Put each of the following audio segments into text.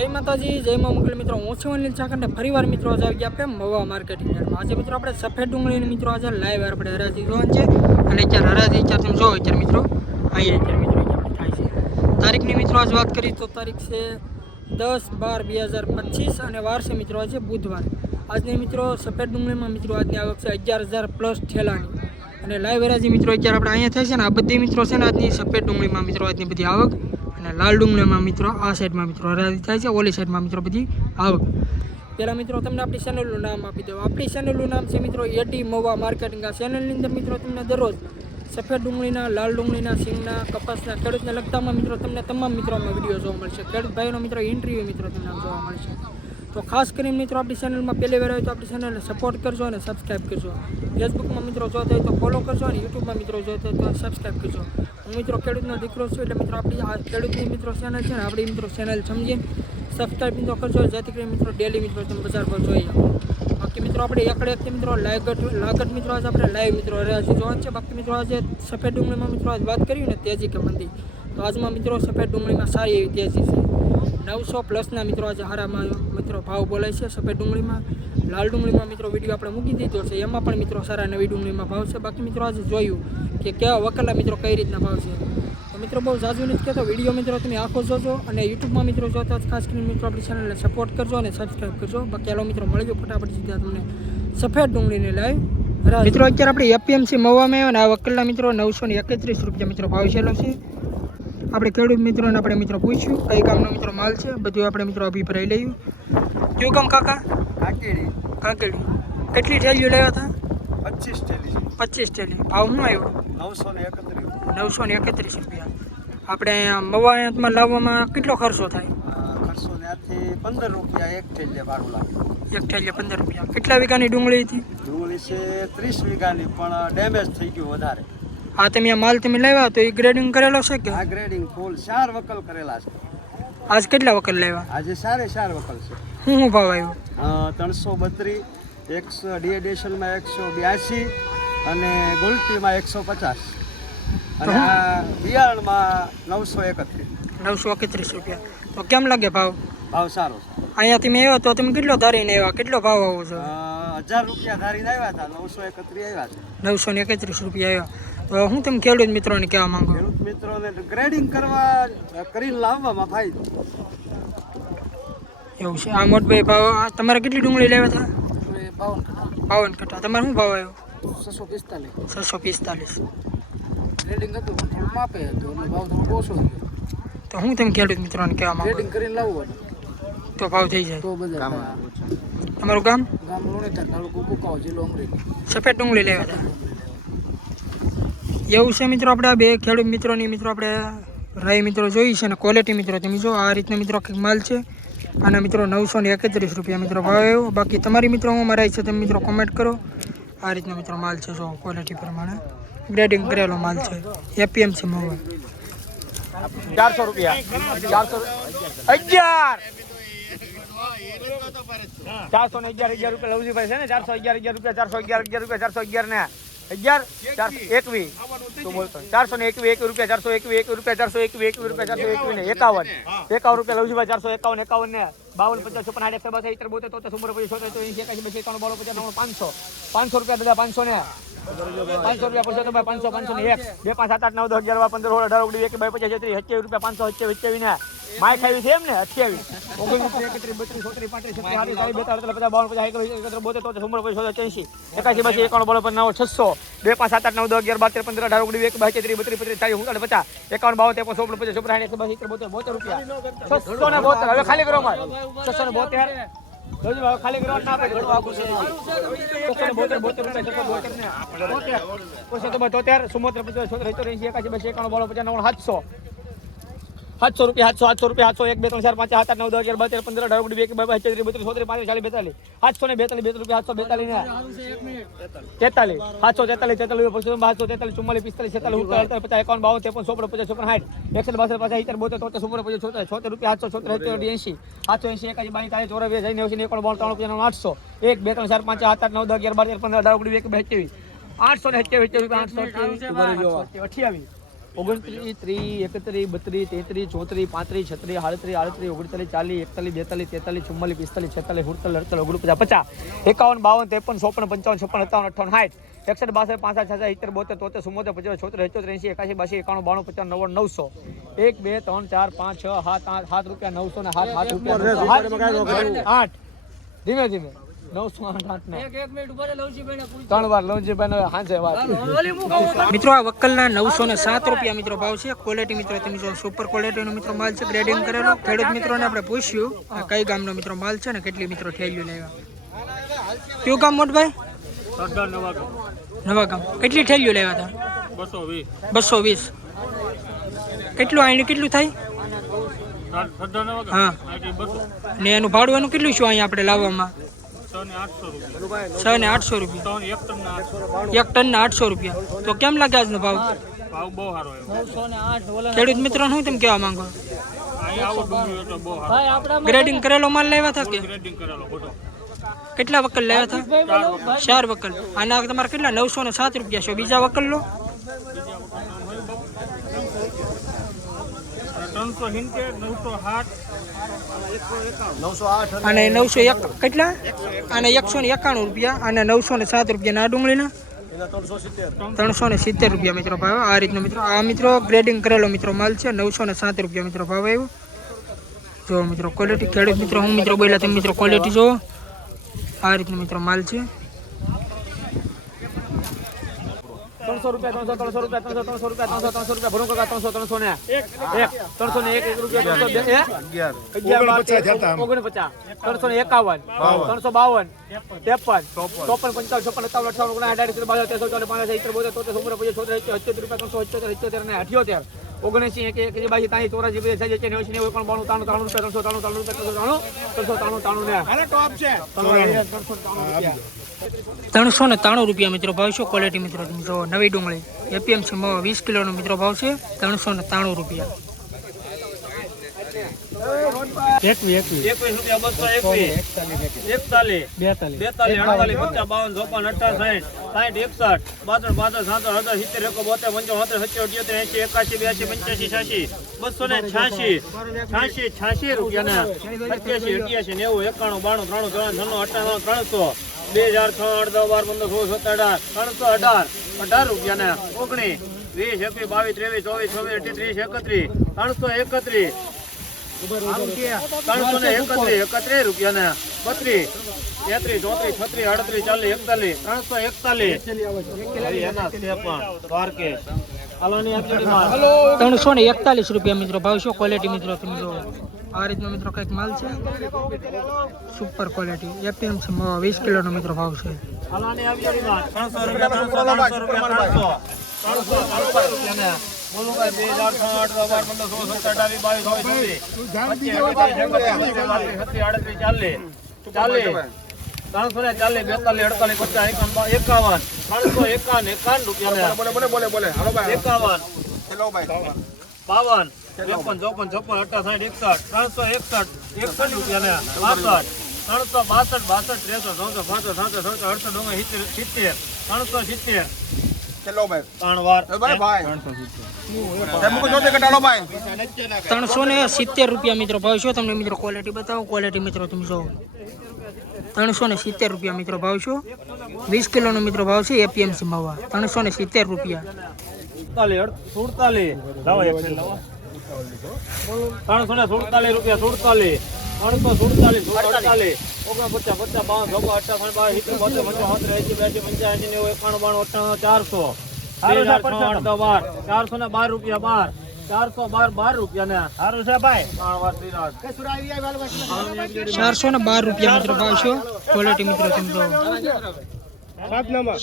જય માતાજી, જય મા મુગલ મિત્રો. હું છું અનિલ ચાકંડે ફરીવાર મિત્રો આજે આવી ગયા આપણે મવા માર્કેટિંગ આજે મિત્રો આપણે સફેદ ડુંગળીની મિત્રો આજે લાઈવ આપણે હરાજી જોવાનું છે. અને અત્યારે હરાજી અત્યારે તમે જોવો અત્યારે મિત્રો. અહીંયા અત્યારે મિત્રો આપણે થાય છે. તારીખની મિત્રો આજ વાત કરીએ તો તારીખ છે દસ બાર બે હજાર પચીસ અને વાર છે મિત્રો આજે બુધવાર. આજની મિત્રો સફેદ ડુંગળીમાં મિત્રો આજની આવક છે અગિયાર હજાર પ્લસ ઠેલાની. અને લાઈવ હરાજી મિત્રો અત્યારે આપણે અહીંયા થાય છે ને આ બધી મિત્રો છે ને આજની સફેદ ડુંગળીમાં મિત્રો આજની બધી આવક. અને લાલ ડુંગળીમાં મિત્રો આ સાઈડમાં મિત્રો હરાજી થાય છે, ઓલી સાઈડમાં મિત્રો બધી આવક પહેલાં મિત્રો તમને આપણી ચેનલનું નામ આપી દઉં આપણી ચેનલનું નામ છે મિત્રો એટી મવા માર્કેટિંગ આ ચેનલની અંદર મિત્રો તમને દરરોજ સફેદ ડુંગળીના, લાલ ડુંગળીના, સિંગના, કપાસના, ખેડૂતને લગતામાં મિત્રો તમને તમામ મિત્રોમાં વીડિયો જોવા મળશે. ખેડૂત ભાઈનો મિત્રો ઇન્ટરવ્યૂ મિત્રો તમને જોવા મળશે. તો ખાસ કરીને મિત્રો આપણી ચેનલમાં પહેલી વાર હોય તો આપણી ચેનલને સપોર્ટ કરજો અને સબસ્ક્રાઈબ કરજો. ફેસબુકમાં મિત્રો જોતા હોય તો ફોલો કરજો અને યુટ્યુબમાં મિત્રો જોતા હોય તો સબસ્ક્રાઈબ કરજો. હું મિત્રો ખેડૂતનો દીકરો છું એટલે મિત્રો આપણી આ ખેડૂતની મિત્રો ચેનલ છે ને આપણી મિત્રો ચેનલ સમજીએ. સબસ્ક્રાઈબ મિત્રો કરજો, જેથી કરીને મિત્રો ડેલી મિત્રો તમે બજાર પર જોઈ બાકી મિત્રો આપણે એકડે એકથી મિત્રો લાગટ લાગટ મિત્રો આજે આપણે લાઈવ મિત્રો છીએ. જોવા છે, બાકી મિત્રો આજે સફેદ ડુંગળીમાં મિત્રો આજ વાત કરી ને તેજી કે મંદી. તો આજમાં મિત્રો સફેદ ડુંગળીમાં સારી એવી તેજી છે. નવસો પ્લસના મિત્રો આજે હારામાં મિત્રો ભાવ બોલાય છે સફેદ ડુંગળીમાં, લાલ ડુંગળીમાં મિત્રો વીડિયો આપણે મૂકી દીધો છે. એમાં પણ મિત્રો સારા નવી ડુંગળીમાં ભાવ છે. બાકી મિત્રો આજે જોયું કે કેવા વકલા મિત્રો કઈ રીતના ભાવ છે. તો મિત્રો બહુ જાજુ નથી કહેતો વીડિયો મિત્રો તમે આખો જોજો અને યુટ્યુબમાં મિત્રો જોતા જ ખાસ કરીને મિત્રો આપણી ચેનલને સપોર્ટ કરજો અને સબસ્ક્રાઈબ કરજો. બાકી હાલો મિત્રો મળી ગયો ફટાફટ સીધા તમને સફેદ ડુંગળીને લાઈવ મિત્રો અત્યારે આપણે એપીએમસી મવામાં આવ્યો અને આ વકલના મિત્રો નવસો ને એકત્રીસ રૂપિયા મિત્રો ભાવ છેલો છે. આપણે ખેડૂત મિત્રોને આપણે મિત્રો પૂછ્યું કઈ ગામનો મિત્રો માલ છે બધું આપણે મિત્રો અભિપ્રાય લઈએ કયું કામ કાકા? કાંકેડી કાકેડી કેટલી થેલીઓ લેવા હતા? પચીસ થેલી પચીસ થેલી. ભાવ શું આવ્યો? નવસો ને એકત્રીસ. નવસો ને એકત્રીસ રૂપિયા. આપણે અહીંયા મવાયાતમાં લાવવામાં કેટલો ખર્ચો થાય? ખર્ચો ત્યાંથી પંદર રૂપિયા એક થેલીએ ભાડું લાગે. એક થેલીએ પંદર રૂપિયા. કેટલા વીઘાની ડુંગળી હતી? ડુંગળી છે ત્રીસ વીઘાની પણ ડેમેજ થઈ ગયું વધારે. આ તમે આ માલ તમે લાવ્યા તો એ ગ્રેડિંગ કરેલો છે કે? આ ગ્રેડિંગ ફૂલ ચાર વકલ કરેલા છે. આજ કેટલા વકલ લાવ્યા? આજે સારે ચાર વકલ છે. શું શું ભાવ આવ્યો? ત્રણસો બત્રીસ એકસો ડીએડિશનમાં એકસો બ્યાસી અને ગોલ્ટીમાં એકસો પચાસ. અને આ બિયારણમાં નવસો એકત્રીસ. નવસો એકત્રીસ રૂપિયા. તો કેમ લાગે ભાવ? ભાવ સારો અહીંયા તમે આવ્યો તો તમે કેટલો ધારીને આવ્યા? કેટલો ભાવ આવો છો? હજાર રૂપિયા ધારીને આવ્યા હતા નવસો એકત્રીસ આવ્યા છે. નવસો ને એકત્રીસ રૂપિયા આવ્યા. તો હું તમે ખેડૂત મિત્રોને કહેવા માંગુ ખેડૂત મિત્રોને ગ્રેડિંગ કરવા કરીને લાવવામાં ફાયદો. એવું છે. આ મોટભાઈ ભાવ આ તમારે કેટલી ડુંગળી લેવા હતા? બાવન બાવન કટ્ટા તમારે શું ભાવ આવ્યો? છસો પિસ્તાલીસ. છસો પિસ્તાલીસ. ગ્રેડિંગ હતું થોડું માપે હતું. અને ભાવ થોડો ઓછો તો હું તમે ખેડૂત મિત્રોને કહેવા માંગુ ગ્રેડિંગ કરીને લાવવાનું. તો ભાવ થઈ જાય. તો બધા તમારું ગામ? ગામ લોણેતર તાલુકો કુકાવ જિલ્લો અમરેલી. સફેદ ડુંગળી લેવા હતા. એવું છે મિત્રો આપણે બે ખેડૂત મિત્રોની મિત્રો આપણે રાય મિત્રો જોઈ છે અને ક્વોલિટી મિત્રો. તમે જો આ રીતના મિત્રો માલ છે આના મિત્રો નવસો ને એકત્રીસ રૂપિયા મિત્રો ભાવ એવો બાકી તમારી મિત્રો હું મરાય છે તમે મિત્રો કોમેન્ટ કરો. આ રીતનો મિત્રો માલ છે જો ક્વોલિટી પ્રમાણે. ગ્રેડિંગ કરેલો માલ છે. એપીએમસી મોબાઈલ ચારસો રૂપિયા. અગિયાર. ચારસો ને અગિયાર અગિયાર રૂપિયા લવજીભાઈ છે ને? ચારસો અગિયાર અગિયાર રૂપિયા, ચારસો અગિયાર અગિયાર રૂપિયા, ચારસો અગિયાર ને. અગિયાર ચારસો એકવીસ. તું બોલતો ચારસો ને રૂપિયા ચારસો એકવી એક રૂપિયા ચારસો એકવી એક રૂપિયા ચારસો એકવી ને એકાવન. એકાવન રૂપિયા લવજીભાઈ ચારસો એકાવન એકાવન ને. બાવન પચાસ છપ્પન આઠ એકસો બાસઠ ઇતર બોતેર તોતેર સુમર પછી છોતેર ચોવીસ એકાસી બસી એકાવન બાવન પચાસ પાંચસો. પાંચસો રૂપિયા બધા પાંચસો ને. પાંચસો રૂપિયા પછી ભાઈ પાંચસો પાંચસો ને એક. બે પાંચ સાત આઠ નવ દસ અગિયાર પંદર સોળ અઢાર ઓગણીસ એક બાય પચાસ છત્રીસ રૂપિયા પાંચસો વચ્ચે વચ્ચે ને. માય ખાવી છે એમ ને અઠ્યાવીસ ઓગણીસો એકત્રીસ બત્રીસ ચોત્રીસ પાંત્રીસ છત્રીસ ચાલીસ બેતાલીસ પચાસ બાવન પચાસ એકત્રીસ બોતેર તોતેર સુમર પછી સોતેર ચોઈસી એકાસી બાસી એકાવન બોલો પર નવ છસો. બે પાંચ સાત આઠ નવ દસ અગિયાર બાર તેર પંદર અઢાર ઓગણીસ એક બાર ત્રીસ બત્રીસ પત્રીસ ચાલીસ ઉનતાલીસ પચાસ. એકાવન બાવન ત્રેપન સોળ પચાસ સાઠ એકસો બાસી બોતેર બોતેર રૂપિયા. છસો ને બોતેર. હવે ખાલી કરો મારે છસો ને બોતેર. ખાલી કરવા ના પડે. તોતેર સુમોતેર પચાસ છોતેર એકાસી બાસી એકાણું બોલો પચાસ નવ સાતસો. સાતસો રૂપિયા સાતસો સાતસો રૂપિયા સાતસો એક બે ત્રણ ચાર પાંચ સાત આઠ નવ દસ અગિયાર બાર તેર પંદર અઢાર ઓગણીસ બે બાર છત્રીસ બત્રીસ ચોત્રીસ પાંત્રીસ ચાલીસ બેતાલીસ. સાતસો ને બેતાલીસ બેતાલીસ રૂપિયા સાતસો બેતાલીસ તેતાલીસ. સાતસો તેતાલીસ તેતાલીસ પછી સાતસો તેતાલીસ ચુમ્માલીસ પિસ્તાલીસ છેતાલીસ ઉડતાલીસ પચાસ એકાવન બાવન ત્રેપન સોપડ પચાસ ચોપન સાઠ એકસઠ બાસઠ પચાસ ઇતર બોતેર તોતેર સોપડ પચાસ છોતેર છોતેર રૂપિયા સાતસો છોતેર સિત્તેર એંસી સાતસો એંસી એકાસી બાવીસ ચાલીસ ચોરાવીસ જઈને એસી એકાવન બાવન ત્રણ પચાસ આઠસો એક બે ત્રણ ચાર પાંચ સાત આઠ નવ દસ અગિયાર બાર તેર પંદર અઢાર ઓગણીસ એક બે સત્યાવીસ આઠસો ને સત્યાવીસ રૂપિયા આઠસો અઠ્યાવીસ અઠ્યાવીસ ઓગણત્રીસ ત્રીસ એકત્રીસ બત્રીસ તેત્રીસ ચોત્રીસ પાંત્રીસ છત્રીસ આડત્રીસ આડત્રીસ ઓગણચાલીસ ચાલીસ એકતાલીસ બેતાલીસ તેતાલીસ ચુમ્માલીસ પિસ્તાલીસ છેતાલીસ સુડતાલીસ અડતાલીસ ઓગણપચાસ પચાસ એકાવન બાવન ત્રેપન ચોપન પંચાવન છપ્પન સત્તાવન અઠાવન સાઠ એકસઠ બાસઠ પાંસઠ છાસઠ સિત્તેર બોતેર તોતેર ચુમ્મોતેર પચાસ છોતેર સિત્તોતેર એંસી એકાસી બાસી એકાણું બાણું પચાસ નવ્વાણું નવસો. એક બે ત્રણ ચાર પાંચ છ સાત આઠ સાત રૂપિયા નવસો ને સાત સાત રૂપિયા આઠ. ધીમે ધીમે. નવસો આઠ આઠ ત્રણ વાર લવજીભાઈ વાત મિત્રો આ વકલના નવસો ને સાત રૂપિયા મિત્રો ભાવ છે. ક્વોલિટી મિત્રો તમે જો સુપર ક્વોલિટીનો મિત્રો માલ છે ગ્રેડિંગ કરેલો. ખેડૂત મિત્રોને આપણે પૂછ્યું આ કઈ ગામનો મિત્રો માલ છે ને કેટલી મિત્રો થેલીઓ લેવા? કયું ગામ મોટભાઈ? નવા ગામ. કેટલી થેલીઓ લેવા હતા? બસો વીસ. કેટલું આઈને કેટલું થાય? હા. ને એનું ભાડું એનું કેટલું શું અહીંયા આપણે લાવવામાં? છ ને આઠસો રૂપિયા? એક ટન ના આઠસો રૂપિયા. તો કેમ લાગે આજનો ભાવ? ખેડૂત મિત્રો શું તમે કહેવા માંગો? ગ્રેડિંગ કરેલો માલ લેવા હતા કે? કેટલા વકલ લેવા હતા ચાર વકલ. આના તમારે કેટલા? નવસો ને સાત રૂપિયા છે. બીજા વકલ લો. અને નવસો એક કેટલા? અને એકસો ને એકાણું રૂપિયા અને નવસો ને સાત રૂપિયા ના ડુંગળીના? ત્રણસો ને સિત્તેર રૂપિયા મિત્રો ભાવ. આ રીતનો મિત્રો, આ મિત્રો ગ્રેડિંગ કરેલો મિત્રો માલ છે. નવસો ને સાત રૂપિયા મિત્રો ભાવ આવ્યો. જો મિત્રો ક્વોલિટી ખેડૂત મિત્રો, હું મિત્રો બોલ્યા તમે મિત્રો ક્વોલિટી જો આ રીતનો મિત્રો માલ છે. ત્રણસો રૂપિયા ત્રણસો ત્રણસો રૂપિયા ત્રણસો ત્રણસો રૂપિયા ત્રણસો ત્રણસો રૂપિયા. ભરું કાકા ત્રણસો ત્રણસો ને એક. ત્રણસો ને એક એક રૂપિયા ત્રણસો બે. અગિયાર. ઓગણપચાસ ત્રણસો ને એકાવન. ત્રણસો બાવન. ત્રેપન. ચોપન. પંચાવન છપ્પન સત્તાવન અઠાવન ઓગણ અઢાર સિત્તેર બાસઠ તેરસો ચોસઠ પાંચ સિત્તેર બોતેર તોતેર ચુમ્મોતેર પછી છોતેર અઠ્યોતેર રૂપિયા ત્રણસો અઠ્યોતેર અઠ્યોતેર ને અઠ્યોતેર. ઓગણસી એક એક બાસી ત્રાસી ચોરાસી બે છ્યાસી નેવું નેવું પણ બાણું ત્રાણું ત્રાણું રૂપિયા ત્રણસો ત્રાણું ત્રાણું રૂપિયા ત્રણસો ત્રાણું ત્રણસો ત્રાણું ત્રાણું ને. ત્રણસો ત્રાણું રૂપિયા. ત્રણસો ને ત્રાણું રૂપિયા મિત્રો ભાવ છે ક્વોલિટી મિત્રો તમે જો નવી ડુંગળી. એપીએમસી માં વીસ કિલોનો મિત્રો ભાવ છે ત્રણસો ને ત્રાણું રૂપિયા. બસો ને છ્યાસી છ્યાસી છ્યાસી રૂપિયા ને અઠ્યાસી નેવું એકાણું બાણું ત્રાણું ત્રણ ત્રણસો બે હજાર છ, અડધો બાર પંદર સોળ, સત્તર અઢાર ત્રણસો અઢાર અઢાર રૂપિયા ને ઓગણીસ વીસ, એકવીસ, બાવીસ, ત્રેવીસ, ચોવીસ, છવ્વીસ અઠ્યાવીસ ત્રીસ એકત્રીસ ત્રણસો એકત્રીસ ત્રણસો ને એકત્રીસ એકત્રીસ રૂપિયા ને બત્રીસ, તેત્રીસ, ચોત્રીસ, છત્રીસ અડત્રીસ ચાલીસ, એકતાલીસ ત્રણસો એકતાલીસ. એના દ્વારકેશ ત્રણસો ને એકતાલીસ રૂપિયા મિત્રો, ભાવ શું? ક્વોલિટી મિત્રો જો આ રીતનો મિત્રો કંઈક માલ છે. સુપર ક્વોલિટી એપીએમસી છે વીસ કિલોનો મિત્રો ભાવ છે. ત્રણસો ને ચાલીસ બેતાલીસ અડતાલીસ પચાસ એકાવન એકાવન ત્રણસો એકાવન એકાવન રૂપિયા બોલે બોલે બોલે બોલે હાલો ભાઈ. એકાવન. ભાઈ બાવન. ત્રેપન ચોપન છપ્પન અઠા સાઠ એકસઠ ત્રણસો એકસઠ એકસઠ રૂપિયા ને બાસઠ ત્રણસો બાસઠ બાસઠ ત્રેસો ત્રણસો પાંચસો સાતસઠ સડસઠ અડસઠ ઓગણ સિત્તેર ત્રણસો સિત્તેર. ત્રણસો ને સિત્તેર રૂપિયા મિત્રો ભાવ છો? તમને મિત્રો ક્વોલિટી બતાવો. ક્વોલિટી મિત્રો તમે જો. ત્રણસો ને સિત્તેર રૂપિયા મિત્રો ભાવ છો. વીસ કિલોનો મિત્રો ભાવ છે એપીએમસી માવા. ત્રણસો ને સિત્તેર રૂપિયા. સુડતાલીસ સુડતાલીસ. ત્રણસો ને સુડતાલીસ રૂપિયા સુડતાલીસ. ત્રણસો સુડતાલીસ સુડતાલીસ. ઓગણપચાસ પચાસ બાવન ચોપન અઠ્ઠાવન બાવીસ સિત્તેર બોતેર પંચાવન સત્તર બ્યાસી પંચ્યાસી નેવું એકાણું બાણું અઠ્ઠાણું ચારસો. બાર. ચારસો ને બાર રૂપિયા બાર. ચારસો બાર બાર રૂપિયા ને. સારું છે ભાઈ. ચારસો ને બાર રૂપિયા મિત્રો ભાવ ક્વોલિટી મિત્રો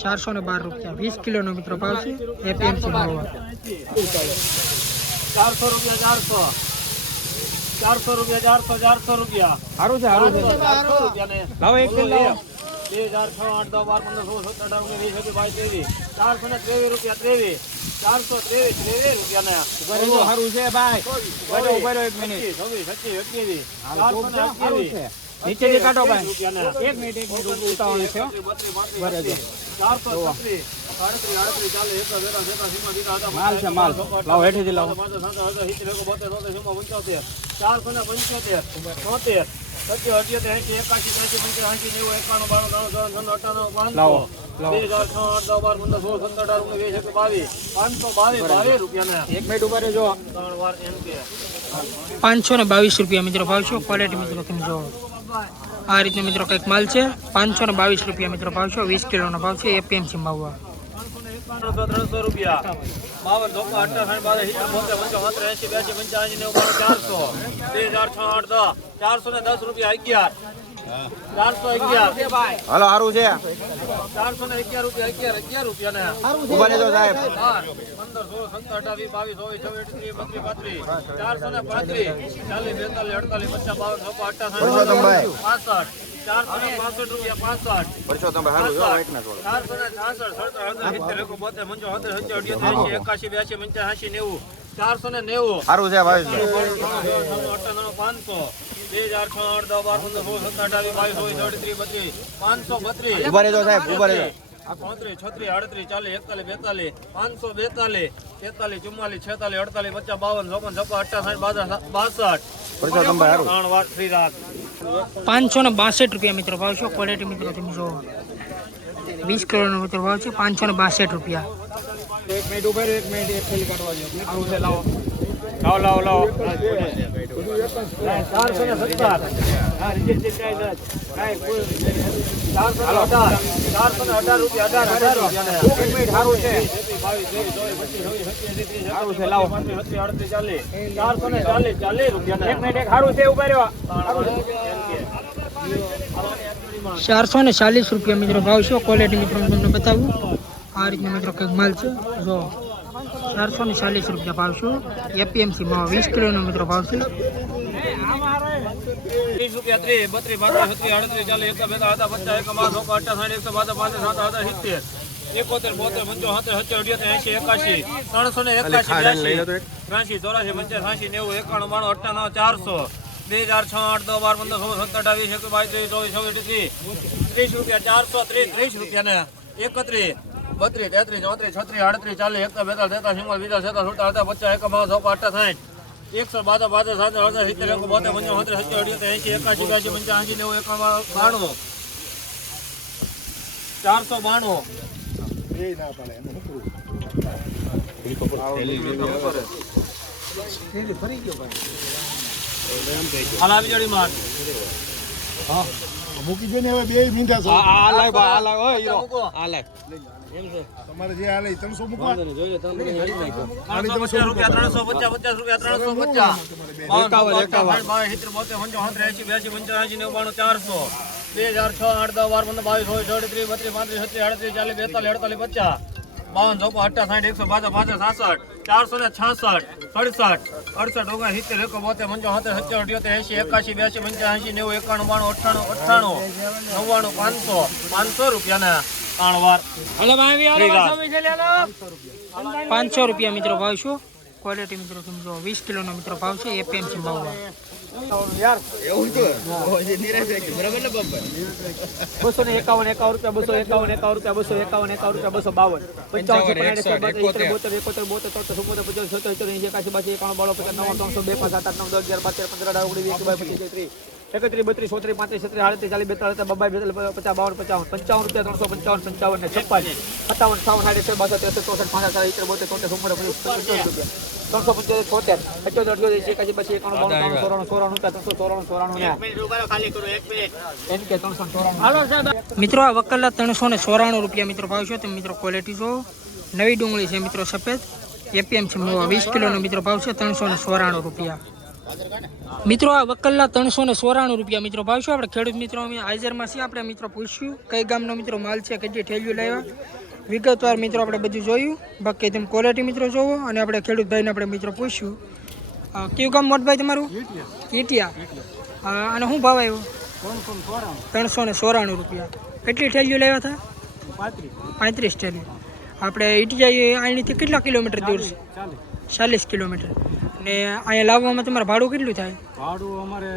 ચારસો ને બાર રૂપિયા. વીસ કિલોનો મિત્રો ભાવ છે. એપીએમસી માવા ચારસો રૂપિયા ચારસો. ચારસો રૂપિયા ચારસો ચારસો રૂપિયા. સારું છે સારું છે. ચારસો રૂપિયા ને લાવો એક બે હજાર છ આઠ દસ બાર પંદર સોળ સત્તર અઢાર ઓગણીસ વીસ એકવીસ બાવીસ ત્રેવીસ. ચારસો ને ત્રેવીસ રૂપિયા ત્રેવીસ. ચારસો ત્રેવીસ ત્રેવીસ રૂપિયા ને સારું છે ભાઈ. એક મિનિટ. છવ્વીસ પચીસ અઠ્યાવીસ. ચારસો ને અઠ્યાવીસ. નીચેથી કાઢો ભાઈ. એક મિનિટ એક મિનિટ ઉતાવળ છે ચારસો ભરે છે માલ છે માલ. લાવો હેઠેથી લાવો. ચારસો ને પંચોતેર છોતેર સત્ય અઠ્યોતેર એસી એકાશી ત્યાસી પંચ્યાસી નેવું એકાણું બાણું ત્રણ ત્રણ અઠ્ઠાણું લાવો, પાંચસો બે અઢાર ઓગણીસ વીસ બાવીસ પાંચસો ત્રણ કે પાંચસો ને બાવીસ રૂપિયા મિત્રો ભાવ છો ક્વોલિટી મિત્રો તમે જો આ રીતનો મિત્રો કંઈક માલ છે પાંચસો ને બાવીસ રૂપિયા મિત્રો ભાવ છો વીસ કિલોનો ભાવ છે એપીએમસી માવવા ત્રણસો ત્રણસો રૂપિયા. બાવન ધોકા અઠ્ઠાસી બાદ સિત્તેર બોતેર પંચોતેર એસી બેસી પંચાસી નેવું ચારસો. ત્રીસ ચાર છ આઠ દસ. ચારસો ને દસ રૂપિયા અગિયાર. ચારસો અગિયાર. હાલો સારું છે. ચારસો ને અગિયાર રૂપિયા અગિયાર અગિયાર રૂપિયા ને. ઊભા રહેજો સાહેબ. પંદર, સોળ, સત્તર, અઢાર, વીસ, બાવીસ, ચોવીસ, ત્રીસ, બત્રીસ, પાંત્રીસ, ચારસો ને પાંત્રીસ, ચાલીસ, બેતાલીસ, અડતાલીસ, પચાસ, બાવન, સો પરસોત્તમભાઈ. પાસઠ, ચારસો ને પાસઠ રૂપિયા પાસઠ. પરસોત્તમભાઈ સારું જો એક ના છોડો ચારસો ને છાસઠ, સડસઠ, સિત્તેર, એકો, બોતેર, પંચોતેર, સત્તર, અઠ્યોતેર, એંશી, એકાશી, બ્યાસી, પંચ્યાસી, નેવું, ચારસો ને નેવું. સારું છે ભાવેશભાઈ. પાંચસો. બે હજાર છ આઠ દસ બાર સોળ સત્તર અઢાર વીસ બાવીસ ચોવીસ અડત્રીસ બત્રીસ પાંચસો બત્રીસ. ઊભા રહેજો સાહેબ ઊભા રહેજો. ચોત્રીસ છત્રીસ આડત્રીસ ચાલીસ એકતાલીસ બેતાલીસ પાંચસો બેતાલીસ તેતાલીસ ચુમ્માલીસ છેતાલીસ અડતાલીસ પચાસ બાવન ચોપન છપ્પન અઠ્ઠાસઠ બાસઠ બાસઠ. પરસોત્તમભાઈ ત્રણ વાત ફ્રી રાત પાંચસો ને બાસઠ રૂપિયા મિત્રો ભાવ છો ક્વોલિટી મિત્રો તમે જો વીસ કિલોનો મિત્રો ભાવ છે પાંચસો ને બાસઠ રૂપિયા. એક મિનિટ ઊભા એક મિનિટ એક થેલી કાઢવા દો આવું છે લાવો. લાવો લાવો લાવો. ચારસો ને ચારસો ને અઢાર સારું છે સારું છે લાવો ચારસો ને ચાલીસ ચાલીસ રૂપિયા સારું ચારસો ને ચાલીસ રૂપિયા મિત્રો ભાવ છે. ક્વોલિટી મિત્રો તમને બતાવું. આ રીતનો મિત્રો કંઈક માલ છે. જો ચારસો ને ચાલીસ રૂપિયા ભાવ છે એપીએમસીમાં વીસ કિલોનો મિત્રો ભાવ છે ત્રીસ રૂપિયા ત્રીસ બત્રીસ પાંત્રીસ છત્રીસ આડત્રીસ ચાલીસ એકસો બેતાલીસ હતા પચાસ એક બાર ચોપન અઠ્ઠાસઠ એકસો બાર પાંત્રીસ સાત હજાર સિત્તેર. એકોતેર બોતેર પંચોતેર સત્તર અઢ્યોતેર એસી એકાશી ત્રણસો ને એકાશી બ્યાસી ત્રાસી ચોરાસી પંચાસ સાસી નેવું એકાણું બાણું અઠ્ઠાણું ચારસો. બે હજાર છ આઠ દસ બાર પંદર સોળ સત્તર અઢાવીસ એકવીસ બાવીસ ત્રીસ ચોવીસ ત્રીસ ત્રીસ રૂપિયા ચારસો ત્રીસ ત્રીસ રૂપિયા ને એકત્રીસ. બત્રીસ તેત્રીસ ચોત્રીસ છત્રીસ આડત્રીસ ચાલીસ એકતા બેતાલીસ તેતાલીસ ચુમ્માલીસ બીજા સેતા સુતા અડધા પચાસ એક બાર ચોપન અઠ્ઠા સાઠ. એકસો બાદા બાદા સાત અડધા સિત્તેર એક બોતેર પંચાવન સત્તર સત્તર અઢ્યોતેર એસી એકાસી બ્યાસી પંચાસી નેવું એકાવન બાણું. ચારસો બાણું. હાલ આવી જડી માર મૂકી દે ને હવે બે છો આ લાય આ લાય ઓય આ લાય. તમારે જે હાલે ત્રણસો મૂકવા ત્રણસો રૂપિયા ત્રણસો પચાસ પચાસ રૂપિયા ત્રણસો પચાસ. એકાવન, એકાવન. સિત્તેર બોતેર પંચાવન એસી બ્યાસી પંચાસી નેવું ચારસો. બે હજાર છ આઠ દસ બાર પંદર બાવીસ ચોવીસ અડત્રીસ બત્રીસ પાંત્રીસ છત્રીસ આડત્રીસ ચાલીસ બેતાલીસ અડતાલીસ પચાસ. બાવન ચોપન અઠ્ઠા સાઠ એકસો પાછા પાંચ સાસઠ. ચારસો ને છાસઠ સડસઠ અડસઠ ઓગણ સિત્તેર એકો બોતેર પંચાવન સત્તર અઠ્યોતેર એસી એકાશી બ્યાસી પંચ્યાસી નેવું એકાણું બાણું અઠ્ઠાણું અઠ્ઠાણું નવ્વાણું પાંચસો. પાંચસો રૂપિયાના. પાંચસો રૂપિયા મિત્રો ભાવ છો. ક્વોલિટી મિત્રો તમે જો વીસ કિલોનો મિત્રો ભાવ છે એપીએમસી ભાવ બસો ને એકાવન એકાવન રૂપિયા બસો એકાવન એકાવન રૂપિયા બસો એકાવન એકાવન રૂપિયા બસો બાવન. પંચાવન બોતેર એકોતેર. બોતેર ચોતેર ચુમ્મોતેર પચાસ છોતેર બાસી બાણું પચાસ નવ્વાણું ત્રણસો બે પાંચ સાત આઠ નવ દસ અગિયાર બાર તેર પંદર અઢાર ઓગણીસ પચીસ ત્રીસ. એકત્રીસ બત્રીસ ચોત્રીસ પાંત્રીસ છત્રીસ આડત્રીસ ચાલીસ બેતાલીસ બબાઈ બેતાલીસ પચાસ બાવન પચાવન પંચાવન રૂપિયા ત્રણસો પંચાવન પંચાવન ને છપ્પન. સત્તાવન સાવન સાઠ એકસો બાસઠ ત્રેસઠ ચોસઠ પાંચ ચાલીસ ઇતેર બોતેર ચોતેર ચુમ્મોતેર રૂપિયા. ત્રણસો પંચોતેર છોતેર અઠ્યોતેર અઠ્યોતેર એંશી એકાશી બાસી એકાણું બાણું ત્રણસો ચોરાણું ચોરાણું રૂપિયા ત્રણસો ચોરાણું ચોરાણું એમ કે ત્રણસો ચોરાણું. મિત્રો આ વકલના ત્રણસો ને ચોરાણું રૂપિયા મિત્રો ભાવ છે. તમે મિત્રો ક્વોલિટી જો નવી ડુંગળી છે મિત્રો સફેદ. એપીએમ છે વીસ કિલોનો મિત્રો ભાવ છે ત્રણસો ને ચોરાણું રૂપિયા. મિત્રો, આ વકલના ત્રણસો ને ચોરાણું રૂપિયા. મિત્રો, ભાવ છે આપણે ખેડૂત મિત્રો, અમે હાજરમાં છીએ. આપણે મિત્રો પૂછ્યું, કઈ ગામનો મિત્રો માલ છે, કઈ ઠેલિયું લાવ્યા? વિગતવાર મિત્રો, આપણે બધું જોયું. બાકી તમે ક્વોલિટી મિત્રો જોવો અને આપણે ખેડૂત ભાઈને આપણે મિત્રો પૂછ્યું. કયું ગામ મોટભાઈ તમારું? ઈટિયા અને શું ભાવ આવ્યો? ત્રણસો ને ચોરાણું રૂપિયા. કેટલી ઠેલિયું લેવા હતા? પાંત્રીસ ઠેલી. આપણે ઈટિયા અહીંથી કેટલા કિલોમીટર દૂર છે? ચાલીસ કિલોમીટર. અને અહીંયા લાવવામાં તમારે ભાડું કેટલું થાય? ભાડું અમારે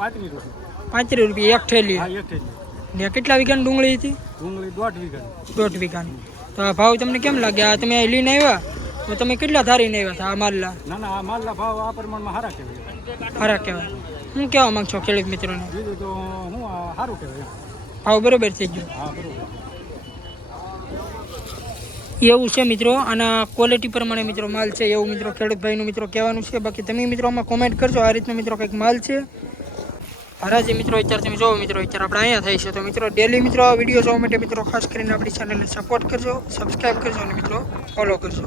પાંત્રીસ રૂપિયા. પાંત્રીસ રૂપિયા એક થેલી. એક થેલી. ને કેટલા વીઘાની ડુંગળી હતી? ડુંગળી દોઢ વીઘા દોઢ વીઘાની. તો આ ભાવ તમને કેમ લાગે આ તમે લઈને આવ્યા? તો તમે કેટલા ધારીને આવ્યા હતા આ માલલા ના ના આ માલલા ભાવ આ પ્રમાણમાં સારા કહેવાય. ખરા કહેવાય. હું કહેવા માંગશો ખેડૂત મિત્રોને. બીજું તો હું સારું કહેવાય ભાવ બરોબર થઈ ગયો. હા બરોબર. એવું છે મિત્રો આના ક્વોલિટી પ્રમાણે મિત્રો માલ છે, એવું મિત્રો ખેડૂત ભાઈનું મિત્રો કહેવાનું છે. બાકી તમે મિત્રો આમાં કોમેન્ટ કરજો, આ રીતનો મિત્રો કંઈક માલ છે. હરાજી મિત્રો અત્યારે તમે જોવો મિત્રો, અત્યારે આપણે અહીંયા થાય છે. તો મિત્રો ડેલી મિત્રો વીડિયો જોવા માટે મિત્રો ખાસ કરીને આપણી ચેનલને સપોર્ટ કરજો સબસ્ક્રાઈબ કરજો, અને મિત્રો ફોલો કરજો.